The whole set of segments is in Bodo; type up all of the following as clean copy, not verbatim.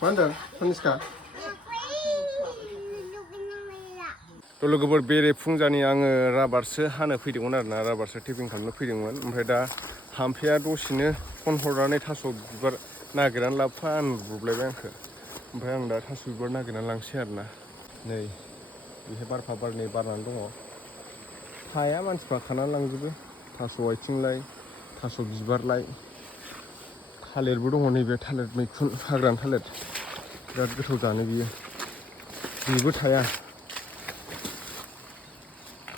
होनदों कनिष्का लोगोफोर बेरे फुंजानि आङो राबारसो हानो फैदोंमोन आरोना राबारसो टिपिं खालामनो फैदोंमोन ओमफ्राय दा हाम्फेया दसेनो फन हरनानै थास' बिबार नागिरनानै लाबोफा होनब्रबलायबाय आंखो ओमफ्राय आं दा थास' बिबार नागिरनानै लांसै आरोना नै बेहाय बारफा बारनै बारनानै दङ हाया मानसिफ्रा खानानै लांजोबो थास' आथिंलाय थास' बिबारलाय थालिरबो दङ नैबे थालिर मैखुन हाग्रानि थालिर बिराद गोथाव जानो बियो बेबो थाया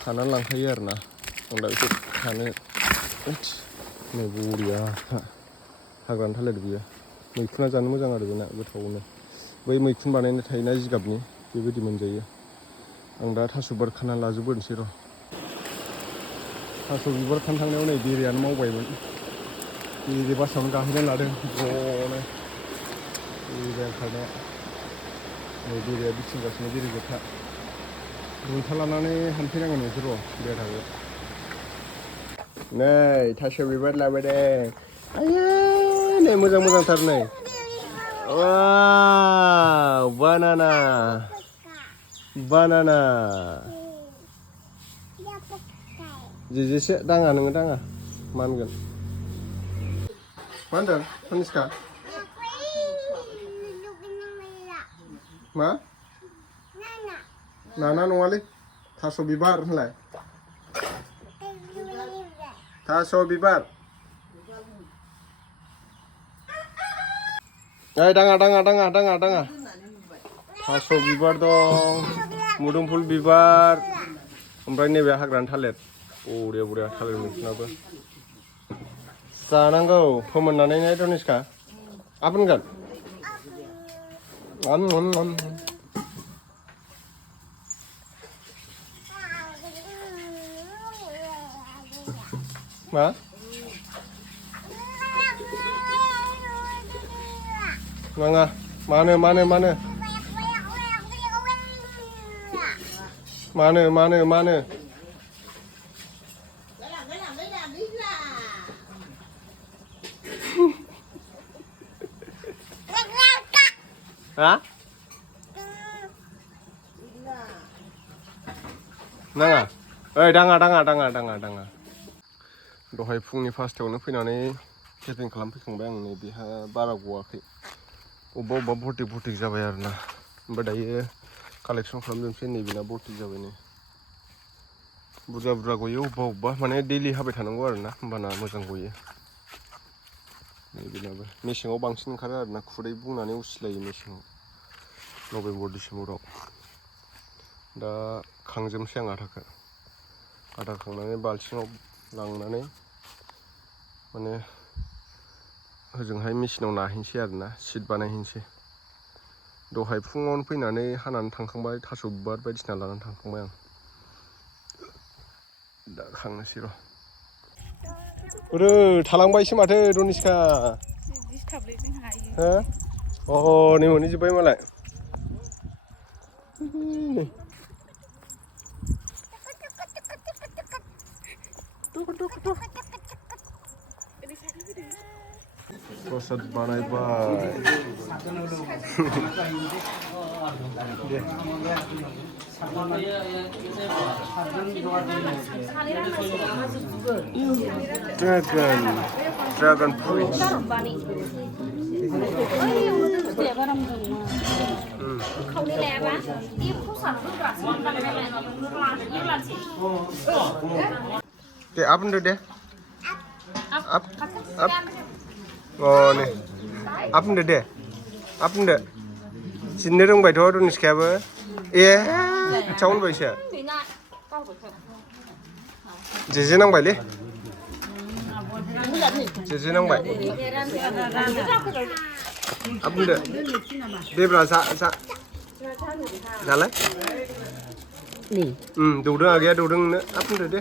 खानानै लांखायो आरोना आं दा बेखौ खानो नै बरिया हाग्रानि थालिर बियो मैखुना जानो मोजां आरो बेना गोथावनो बै मैखुन बानायनो थायोना जिगाबनि बेबायदि मोनजायो आं दा थास' बिबार खानानै लाजोबग्रोनोसै र' थास' बिबार खानो थांनायाव नै बेरेयानो मावबायमोन बेरे बासावनो गाहैनानै लादों ज'नो बेरे खारनाया नै बेरेया बिरथिंगासिनो बेरे गोखा दुंथा लानानै हानफैनांगोन नोंसोर र' बेराय थांगोन नै थास' बिबार लाबाय दे आयै नै मोजां मोजांथार नै वाव बानाना बानाना जेजेसो दाङा नोङो दाङा मानगोन मा होनदों कनिष्का मा नाना नङालै थास' बिबार होनलाय थास' बिबार दाङा दाङा दाङा दाङा दाङा थास' बिबार दं मुदुमफुल बिबार ओमफ्राय नैबे हाग्रानि थालिर बरिया बरिया थालिर मैखुनाबो जानांगौ फोमोननानै ने कनिष्का आफोनगोन मा नाङा मानो मानो मानो मानो मानो मानो हा नाङा ओइ दाङा दाङा दाङा दाङा दाङा दहाय फुंनि 5टायावनो फैनानै केम्पिं खालामफैखांबाय आं नै बेहा बारा गवाखै अबेबा अबेबा भर्टिक भर्टिक जाबाय आरोना ओमफ्राय दायो कालेक्सन खालामजोबसै नैबेना भर्टिक जाबाय नै बुरजा बुरजा गयो अबेबा अबेबा माने दैलि हाबाय थानांगौ आरोना होमबाना मोजां गयो नैबेनाबो मेसेङाव बांसिन ओंखारो आरोना खुदै बुंनानै उसिलायो मेसेङाव नभेम्बर डिसेम्बराव दा खांजोबनोसै आं आधा खांनानै बाल्थिङाव लांनानै माने होजोंहाय मेचिनाव नाहैनोसै आरोना सिट बानायहैनोसै दहाय फुङावनो फैनानै हानानै थांखांबाय थास' बिबार बायदिसिना लानानै थांखांबाय आं दा खांनोसै र' थालांबायसो माथो कनिष्का हो अ नै मोनहैजोब्बाय मालाय प्रसाद बानायबाय ड्रागन फ्रुइट दे आप होनदो दे आप अ नै आप होनदो दे आप होनदो सिननो रोंबायथ' कनिष्कायाबो ए चाव होनबायसो जेजे नांबायलै जेजे नांबाय आप होनदो देब्रा जा जा जालाय दौदों आगैया दौदों नोंनो आप होनदो दे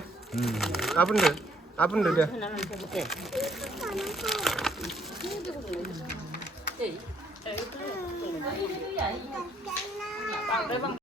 आप होनदो दे